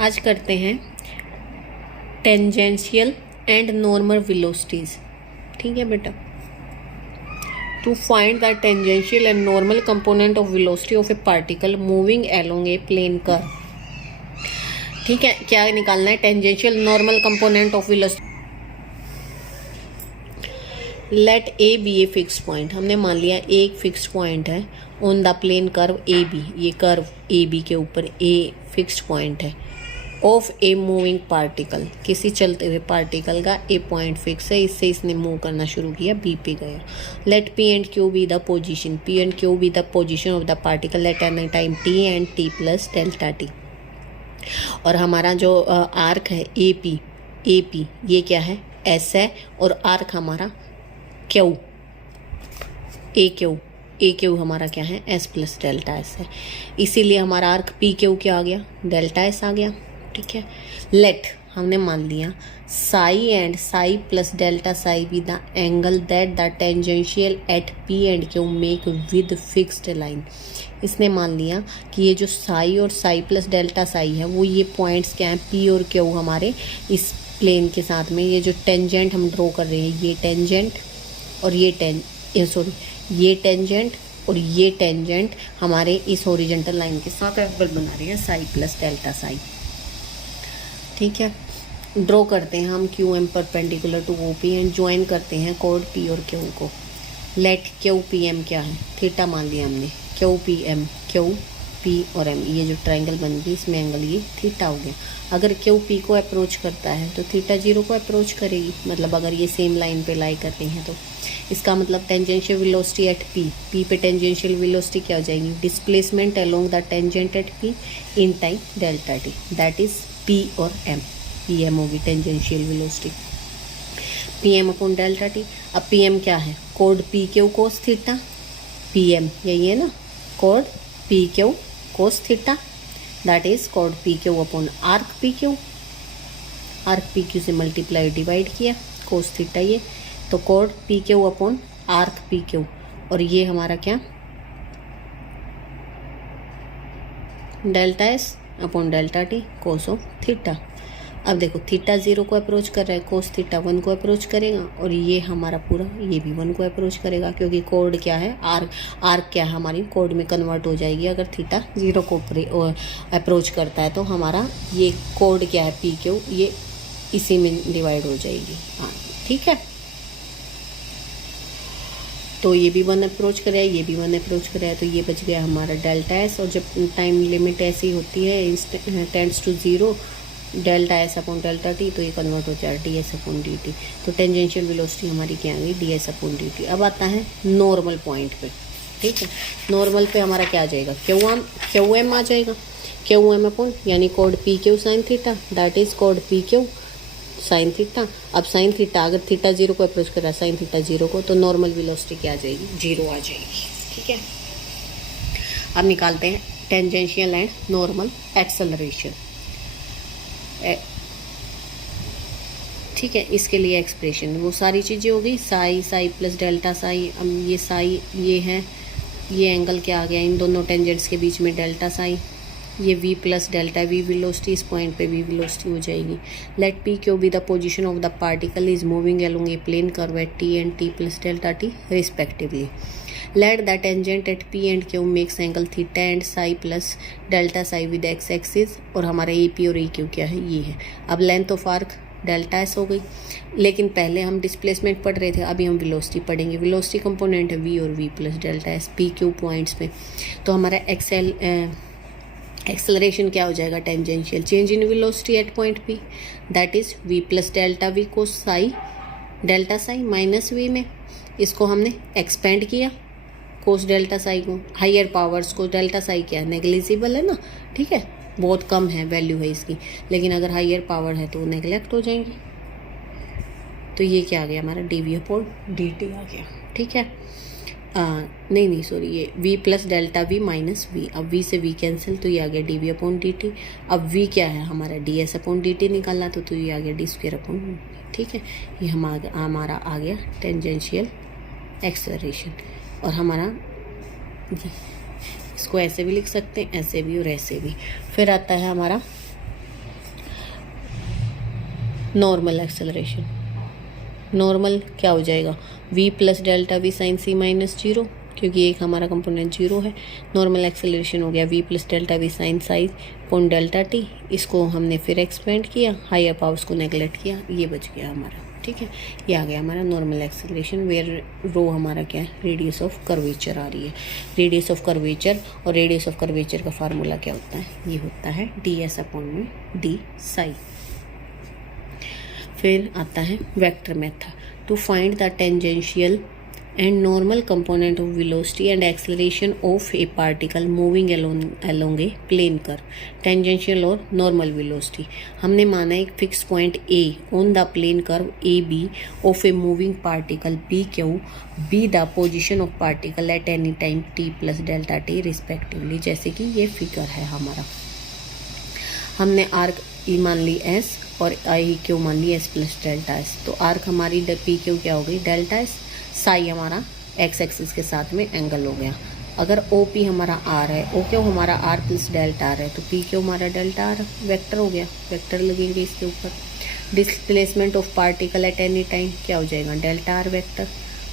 आज करते हैं टेंजेंशियल एंड नॉर्मल वेलोसिटीज। ठीक है बेटा। To find the tangential and normal component of velocity of a particle moving along a plane curve. ठीक है, क्या निकालना है? Tangential normal component of velocity. Let A B A fix point. हमने मान लिया एक फिक्स पॉइंट है on the plane curve A B. ये कर्व ए बी के ऊपर ए फिक्स्ड पॉइंट है ऑफ ए मूविंग पार्टिकल। किसी चलते हुए पार्टिकल का ए पॉइंट फिक्स है, इससे इसने मूव करना शुरू किया, बी पे गया। Let P and Q be the position. P and Q be the position of the particle at any time t and t plus delta t. और हमारा जो आर्क है ए पी ये क्या है? एस है। और आर्क हमारा क्यू ए क्यू हमारा क्या है? एस प्लस डेल्टा एस है। इसीलिए हमारा आर्क पी क्यू क्या आ गया? डेल्टा एस आ गया। ठीक है। लेट हमने मान लिया psi and psi plus delta psi be the angle that the tangential at P and Q make with fixed line. इसने मान लिया कि ये जो साई और साई प्लस डेल्टा साई है वो ये पॉइंट्स क्या हैं? पी और क्यू हमारे इस प्लेन के साथ में ये जो टेंजेंट हम ड्रॉ कर रहे हैं, ये टेंजेंट और ये टेंजेंट और ये टेंजेंट हमारे इस हॉरिजॉन्टल लाइन के साथ एंगल बना रहे हैं साई प्लस डेल्टा साई। ठीक है। ड्रॉ करते हैं हम Q M perpendicular to O P and join करते हैं कोड पी और क्यू को। लेट क्यू पी एम क्या है? थीटा मान लिया हमने। Q P M, Q P और एम, ये जो ट्रायंगल बन गई इसमें एंगल ये थीटा हो गया। अगर क्यू पी को अप्रोच करता है तो थीटा जीरो को अप्रोच करेगी, मतलब अगर ये सेम लाइन पे लाई कर रही हैं तो इसका मतलब टेंजेंशियल वेलोसिटी एट पी पे टेंजेंशियल वेलोसिटी क्या हो जाएगी? Displacement along the tangent at P in time delta T, that is P और एम। पी एम होगी tangential velocity, P M upon delta T. अब पी एम क्या है? Code P Q cos theta. P M यही है ना, code P Q cos theta, that is code P Q upon arc P Q. Arc P Q से multiply divide किया, cos theta ये, तो code P Q upon arc P Q. और ये हमारा क्या? Delta s upon delta T cos of theta. अब देखो थीटा जीरो को अप्रोच कर रहा है, कोस थीटा वन को अप्रोच करेगा और ये हमारा पूरा ये भी वन को अप्रोच करेगा, क्योंकि कोड क्या है? आर्क क्या है? हमारी कोड में कन्वर्ट हो जाएगी अगर थीटा जीरो को अप्रोच करता है। तो हमारा ये कोड क्या है? पी क्यू, ये इसी में डिवाइड हो जाएगी। हाँ ठीक है। तो ये भी वन अप्रोच कराया, ये भी वन अप्रोच कराया, तो ये बच गया हमारा डेल्टा एस। और जब टाइम लिमिट ऐसी होती है tends to zero, delta s upon delta t, तो ये कन्वर्ट हो जाएगा d s upon d t. तो टेंजेंशियल वेलोसिटी हमारी क्या आ गई? D s upon d t. अब आता है नॉर्मल पॉइंट पे। ठीक है। नॉर्मल पे हमारा क्या आ जाएगा? क्यू एम आ जाएगा। क्यू एम अपॉन यानी code P Q sine theta, that is code P Q sine theta. अब साइन थीटा अगर थीटा जीरो को अप्रोच कर रहा है, साइन थीटा जीरो को, तो नॉर्मल वेलोसिटी क्या आ जाएगी? जीरो आ जाएगी। ठीक है। अब निकालते हैं टेंजेंशियल एंड नॉर्मल एक्सेलरेशन। ठीक है। इसके लिए एक्सप्रेशन वो सारी चीज़ें हो गई, साई प्लस डेल्टा साई। अब ये साई ये है, ये एंगल क्या आ गया? इन दोनों टेंजेंट्स के बीच में डेल्टा साई। ये v plus delta V velocity, इस पॉइंट पे v वेलोसिटी हो जाएगी। Let P Q be the position of the particle is moving along a plane curve at t and t plus delta t respectively. Let the tangent at P and Q makes angle theta and psi plus delta psi with X axis. और हमारा A P और ए Q क्या है? ये है। अब length of arc delta S हो गई। लेकिन पहले हम डिस्प्लेसमेंट पढ़ रहे थे, अभी हम वेलोसिटी पढ़ेंगे। वेलोसिटी कंपोनेंट है वी और v plus delta s P Q points पे। तो हमारा एक्सेलरेशन क्या हो जाएगा? Tangential change in velocity at point P, that is v plus delta v को psi delta psi minus v में इसको हमने एक्सपेंड किया कोस डेल्टा साई को। हायर पावर्स को डेल्टा साई क्या है? नेग्लिजिबल है ना। ठीक है, बहुत कम है वैल्यू है इसकी, लेकिन अगर हायर पावर है तो वो नेग्लेक्ट हो जाएंगी। तो ये क्या आ गया हमारा? D v upon d t आ गया। ठीक है। नहीं सॉरी, ये v plus delta v minus v. अब v से v कैंसिल, तो ये आ गया d v upon d t. अब v क्या है हमारा? D s upon d t निकालना, तो ये आ गया डी स्क्वायर अपॉन। ठीक है। ये हमारा आ गया टेंजेंशियल एक्सेलरेशन। और हमारा इसको ऐसे भी लिख सकते हैं, ऐसे भी और ऐसे भी। फिर आता है हमारा नॉर्मल एक्सेलरेशन, नॉर्मल क्या हो जाएगा, v plus delta v sine c minus zero, क्योंकि एक हमारा कंपोनेंट जीरो है। नॉर्मल एक्सेलरेशन हो गया v plus delta v sine psi upon delta t. इसको हमने फिर एक्सपेंड किया, हायर पावर्स को नेगलेक्ट किया, ये बच गया हमारा। ठीक है, ये आ गया हमारा नॉर्मल एक्सेलरेशन, वेयर रो हमारा क्या है, रेडियस ऑफ कर्वेचर आ रही है। रेडियस ऑफ कर्वेचर, और रेडियस ऑफ कर्वेचर का फार्मूला क्या होता है, ये होता है डी एस अपॉन में डी साई। फिर आता है vector method to find the tangential and normal component of velocity and acceleration of a particle moving along a plane curve. Tangential और नॉर्मल वेलोसिटी हमने माना एक fix point A on the plane curve A B of a moving particle P Q be the position of particle at any time T plus delta t respectively, जैसे कि ये figure है हमारा। हमने arc ई मान ली एस और I Q मान ली S plus delta S. तो आर्क हमारी पी क्यू क्या हो गई, डेल्टा एस। साई हमारा एक्स एक्सिस के साथ में एंगल हो गया। अगर ओ पी हमारा आर है, ओ क्यू हमारा आर प्लस डेल्टा आर है, तो पी क्यू हमारा डेल्टा आर वेक्टर हो गया, वेक्टर लगेंगे इसके ऊपर। Displacement of particle at any time क्या हो जाएगा, डेल्टा आर वेक्टर।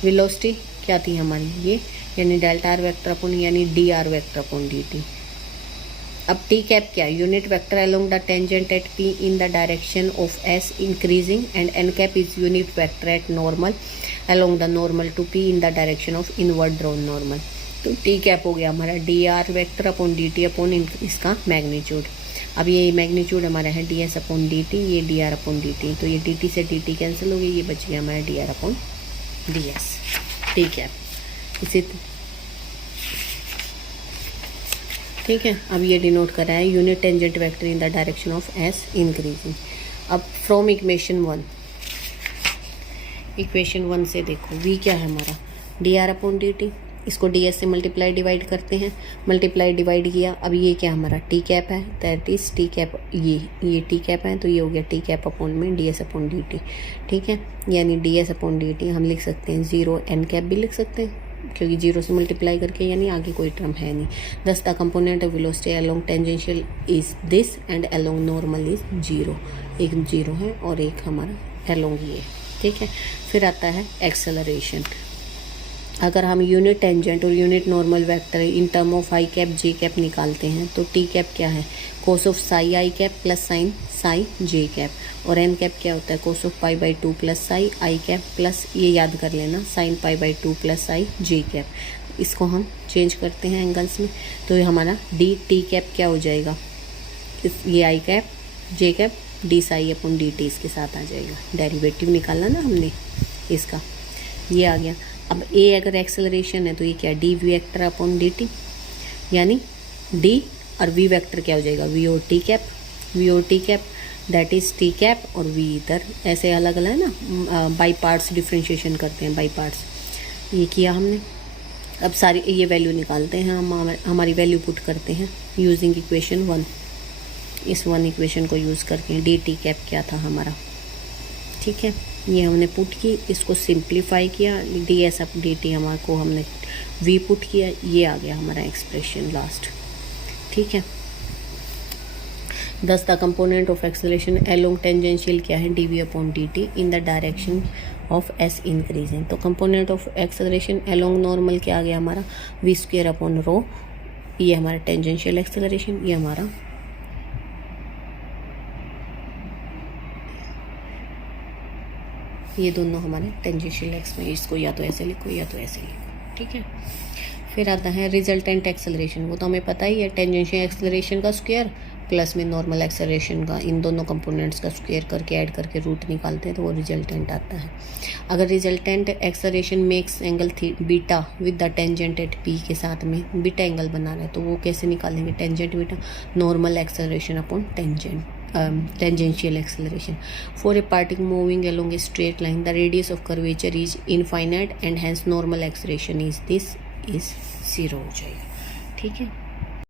वेलोसिटी क्या थी हमारी ये, यानी डेल्टा आर वेक्टर अपॉन यानी d R vector upon d t. अब टी कैप क्या है, unit vector along the tangent at P in the direction of S increasing, and N cap is unit vector at normal along the normal to P in the direction of inward drawn normal. तो T cap हो गया हमारा d R vector upon d t upon इसका magnitude. अब ये magnitude हमारा है d s upon d t, ये d r upon d t, तो ये डी टी से डी टी कैंसिल हो गई, ये बच गया हमारा d r upon d s. T cap इसी ठीक है। अब ये डिनोट करा है unit tangent vector in the direction of S increasing. अब फ्रॉम इक्वेशन वन से देखो v क्या है हमारा, d r upon d t. इसको डी एस से मल्टीप्लाई डिवाइड करते हैं, मल्टीप्लाई डिवाइड किया। अब ये क्या हमारा टी कैप है, दैट इज टी कैप, ये टी कैप है, तो ये हो गया टी कैप अपॉन में D s upon d T. ठीक है, यानी D s upon d T हम लिख सकते हैं जीरो, एन कैप भी लिख सकते हैं क्योंकि जीरो से मल्टीप्लाई करके, यानी आगे कोई टर्म है नहीं। दस the component of velocity along tangential is this and along normal is zero. एक जीरो है और एक हमारा अलोंग ये। ठीक है, फिर आता है एक्सेलरेशन। अगर हम यूनिट टेंजेंट और unit normal vector in term of I cap j cap निकालते हैं, तो टी कैप क्या है, cos of Sai I cap plus sign Sai J cap, और एन कैप क्या होता है, cos of pi by two plus psi I cap plus, ये याद कर लेना, sine pi by two plus psi J cap. इसको हम चेंज करते हैं एंगल्स में, तो ये हमारा डी टी कैप क्या हो जाएगा, ये i cap j cap d psi upon d t इसके साथ आ जाएगा। डेरिवेटिव निकाला ना हमने इसका, ये आ गया। अब ए अगर एक्सेलरेशन है तो ये क्या, d V vector upon d t, यानी डी और वी वेक्टर क्या हो जाएगा, V O T cap, V O T cap that is T cap, और वी इधर ऐसे अलग अलग है ना, बाई पार्ट्स डिफ्रेंशिएशन करते हैं, बाई पार्ट्स ये किया हमने। अब सारी ये वैल्यू निकालते हैं हम, हमारी वैल्यू पुट करते हैं यूजिंग इक्वेशन वन। इस वन इक्वेशन को यूज़ करके डी टी कैप क्या था हमारा, ठीक है, ये हमने पुट की, इसको सिंप्लीफाई किया, D S up D T हमारे को हमने वी पुट किया, ये आ गया हमारा एक्सप्रेशन लास्ट। ठीक है, thus the component of acceleration along tangential क्या है, d v upon d t in the direction of S increasing. तो component of acceleration along normal क्या आ गया हमारा, वी स्क्वेयर अपॉन रो, ये हमारा टेंजेंशियल एक्सेलरेशन, ये हमारा ये दोनों हमारे टेंजेंशियल एक्स में, इसको या तो ऐसे लिखो या तो ऐसे लिखो। ठीक है, फिर आता है रिजल्टेंट एक्सेलरेशन, वो तो हमें पता ही है, टेंजेंशियल एक्सेलरेशन का स्क्वायर प्लस में नॉर्मल एक्सेलरेशन का, इन दोनों कंपोनेंट्स का स्क्वायर करके ऐड करके रूट निकालते हैं तो वो रिजल्टेंट आता है। अगर resultant acceleration makes angle beta with the tangent at P के साथ में बीटा एंगल बना रहा है, तो वो कैसे निकालेंगे, tangent beta normal acceleration upon tangential acceleration for a particle moving along a straight line, the radius of curvature is infinite and hence normal acceleration is 0 हो जाएगा। ठीक है।